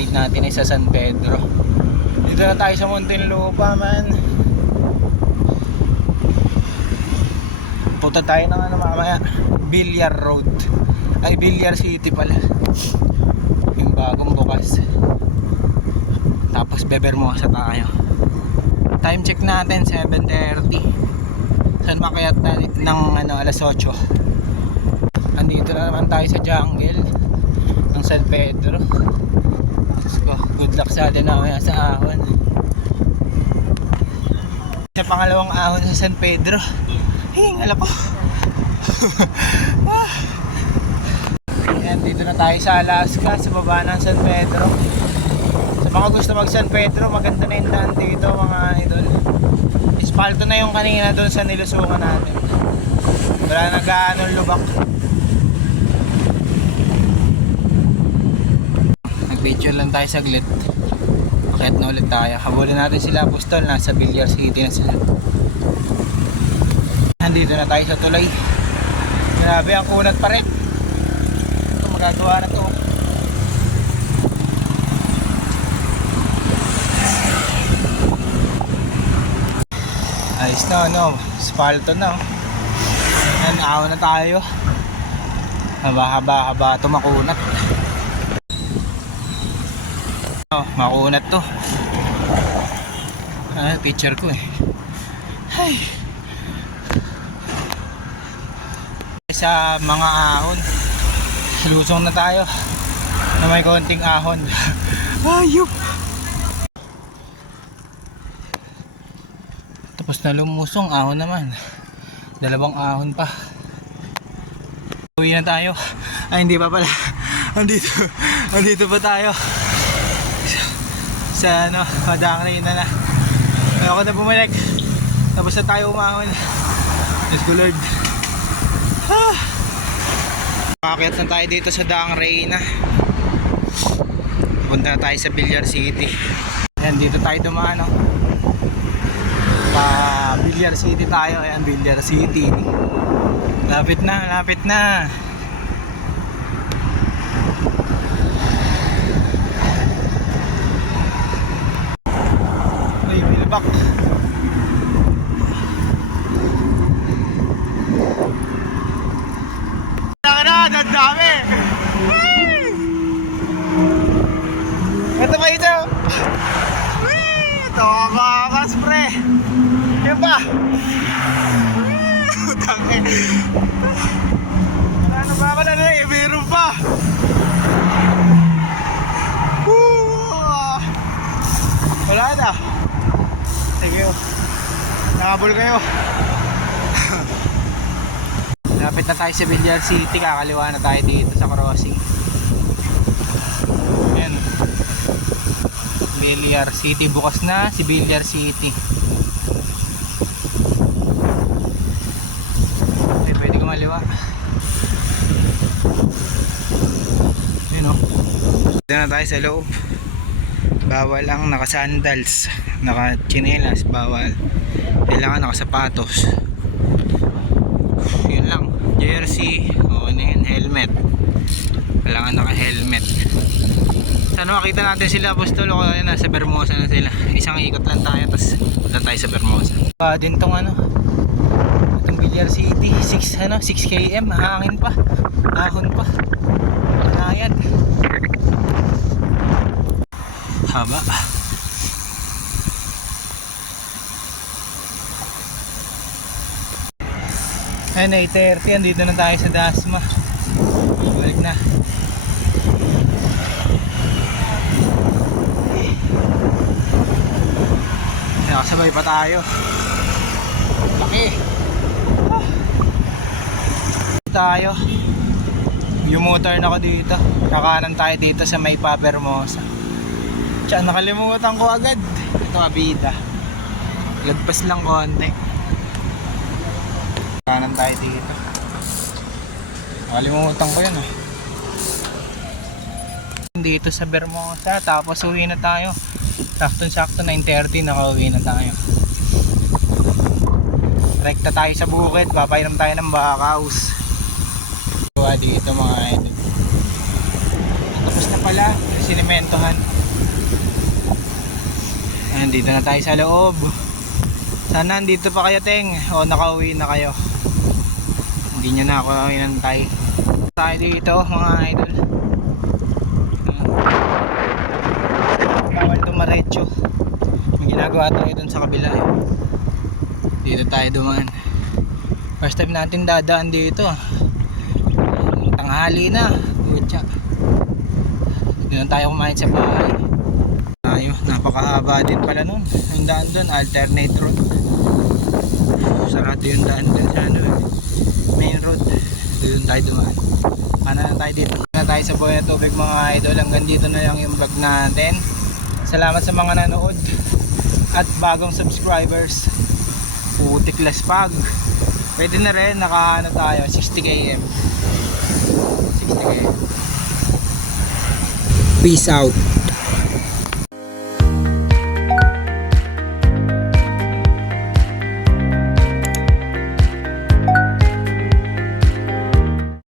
ride natin ay sa San Pedro. Dito na tayo sa Muntinlupa, man. Punta tayo ng ano mamaya, Villar Road. Ay, Villar City pala. Yung bagong bukas. Tapos Bebermosa tayo. Time check natin 7:30. Saan makayat na ng ano, alas 8. Andito na naman tayo sa jungle ng San Pedro. So, good luck sa atin na sa ahon. Sa pangalawang ahon sa San Pedro. Hingala ko. Ayan, dito na tayo sa Alaska, sa baba ng San Pedro. Sa mga gusto mag San Pedro, maganda na yung daan dito mga idol. Ispalto na yung kanina doon sa nilusungan natin. Wala na gaanong lubak. Nag-picture lang tayo saglit. Akit na ulit tayo. Habulin natin sila, Apostol. Nasa Villar City na sila. Nandito na tayo sa tulay. Grabe, ang kunat pa rin. Ito, magagawa na to. Ayos na, ano, spalto na. Ayan, naawa na tayo. Haba ito, makunat. Oh, makunat to. Ay, picture ko eh. Ay. Sa mga ahon, lusong na tayo na may konting ahon. Ayup. Tapos na lumusong, ahon naman. Dalawang ahon pa. Uwi na tayo. Ay, hindi pa pala. Andito pa tayo sa ano, Padang Reyna na. Ayoko na bumalik. Tapos na tayo umahon. Let's go, Lord. Makakit na tayo dito sa Daang Reyna. Punta na tayo sa Villar City. Ayan, dito tayo dumaan, no? Pa Villar City tayo. Ayan, Villar City. Lapit na. Ay, bilbak. Ang dami. Ito pa ito. Ito kakas, pre. Yan pa. Tangi. Ano ba ka na eh? Meron pa. Wala na. Sige. Nakabol kayo. Lapit na tayo sa Villar City, kakaliwa na tayo dito sa crossing. Ayan, Villar City, bukas na si Villar City. Okay, pwede kumaliwa. Ayan o. Dito na tayo sa loob. Bawal ang naka-sandals, naka-chinelas, bawal. Kailangan naka-sapatos. Yun lang, jersey, o ano yun, helmet. Kailangan naka-helmet. Sana makita natin sila, Apostol, o kaya nasa Bermosa na sila. Isang ikot lang tayo, tapos punta tayo sa Bermosa. Din tong ano, itong Villar City, 6 km, hangin pa, ahon pa. Ayan. Haba. Ayan, 8:30, andito na tayo sa Dasma. Balik na. Nakasabay pa tayo. Laki. Tayo. Yung-motor na ako dito. Kakanan tayo dito sa may Papermosa. Tiyan, nakalimutan ko agad. Ito, Abida. Lagpas lang konti. Kanan tayo dito. Nakalimutan ko yun eh. Dito sa Bermosa, tapos uwi na tayo. Sakto 9:30, nakauwi na tayo. Rekta tayo sa bukid, papainom tayo ng bakaws. Dito mga idol. Tapos na pala. sinimentohan. Ayan, dito na tayo sa loob. Sana andito pa kayo, Teng, o nakauwi na kayo. Hindi nyo na ako inantay. Tayo dito mga idol. Bawal tumaretso. May ginagawa tayo dun sa kabila eh. Dito tayo dumaan. First time natin dadaan dito. Tanghali na. Putya. Dito tayo kumain sa bahay. Tayo, napakahaba din pala nun. Yung daan dun, alternate road. Sarado yung daan dun sa ano, main road. Dito tayo dumaan. Paano na tayo dito? Na tayo sa Buhay na Tubig mga idol. Hanggang dito na lang yung vlog natin. Salamat sa mga nanood at bagong subscribers. Putik laspag. Pwede na rin, naka ano tayo, 60 km. 60 km. Peace out.